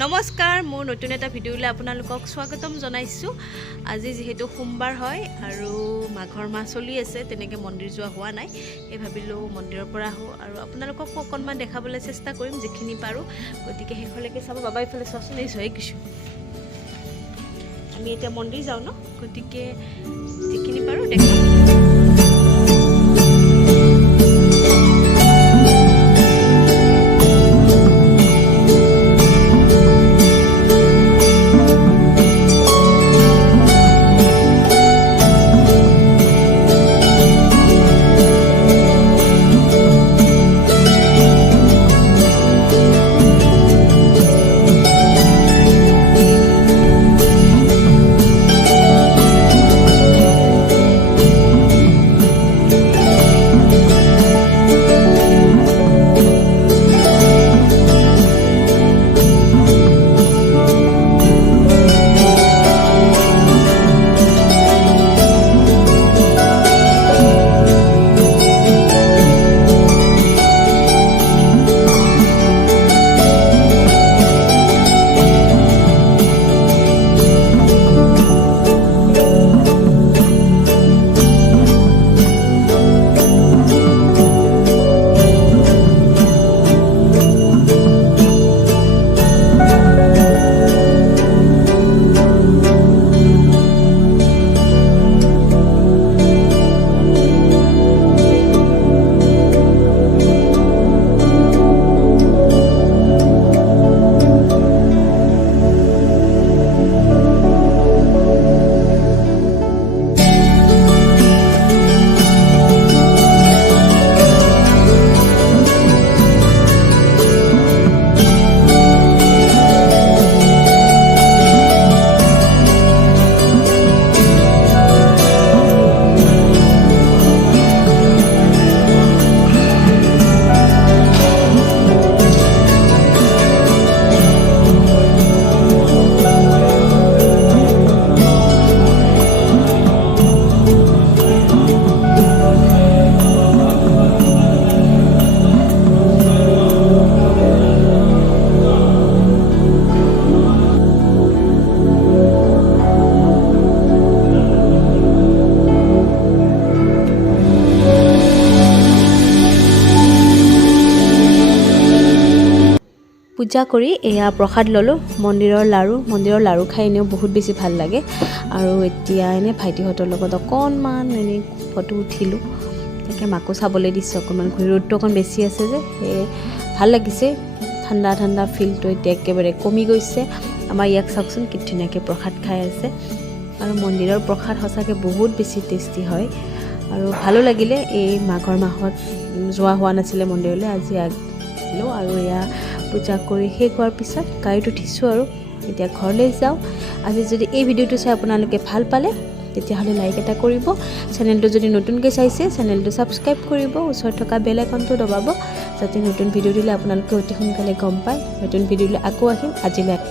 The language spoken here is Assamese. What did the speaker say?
নমস্কাৰ মোৰ নতুন এটা ভিডিঅ'লৈ আপোনালোকক স্বাগতম জনাইছোঁ। আজি যেহেতু সোমবাৰ হয় আৰু মাঘৰ মাহ চলি আছে, তেনেকৈ মন্দিৰ যোৱা হোৱা নাই। এই ভাবিলোঁ মন্দিৰৰ পৰা আহোঁ আৰু আপোনালোকক অকণমান দেখাবলৈ চেষ্টা কৰিম যিখিনি পাৰোঁ। গতিকে শেষলৈকে চাব। বাবা ইফালে চোৱাচোন, এই হৈ কিছু আমি এতিয়া মন্দিৰ যাওঁ ন, গতিকে যিখিনি পাৰোঁ দেখাম। পূজা কৰি এয়া প্ৰসাদ ল'লোঁ। মন্দিৰৰ লাড়ু খাই এনেও বহুত বেছি ভাল লাগে। আৰু এতিয়া এনে ভাইটিহঁতৰ লগত অকণমান এনেই ফটো উঠিলোঁ। তাকে মাকো চাবলৈ দিছোঁ অকণমান ঘূৰি। ৰ'দটো অকণ বেছি আছে যে, সেয়ে ভাল লাগিছে। ঠাণ্ডা ঠাণ্ডা ফিলটো এতিয়া একেবাৰে কমি গৈছে। আমাৰ ইয়াক চাওকচোন কি ধুনীয়াকৈ প্ৰসাদ খাই আছে। আৰু মন্দিৰৰ প্ৰসাদ সঁচাকৈ বহুত বেছি টেষ্টি হয় আৰু ভালো লাগিলে। এই মাঘৰ মাহত যোৱা হোৱা নাছিলে মন্দিৰলৈ, আজি আহিলোঁ। আৰু এয়া পূজা কৰি শেষ হোৱাৰ পিছত গাড়ীত উঠিছোঁ আৰু এতিয়া ঘৰলৈ যাওঁ। আজি যদি এই ভিডিঅ'টো চাই আপোনালোকে ভাল পালে তেতিয়াহ'লে লাইক এটা কৰিব। চেনেলটো যদি নতুনকৈ চাইছে চেনেলটো ছাবস্ক্ৰাইব কৰিব, ওচৰত থকা বেল আইকনটো দবাব যাতে নতুন ভিডিঅ' দিলে আপোনালোকে অতি সোনকালে গম পায়। নতুন ভিডিঅ'লৈ আকৌ আহিম। আজিলৈ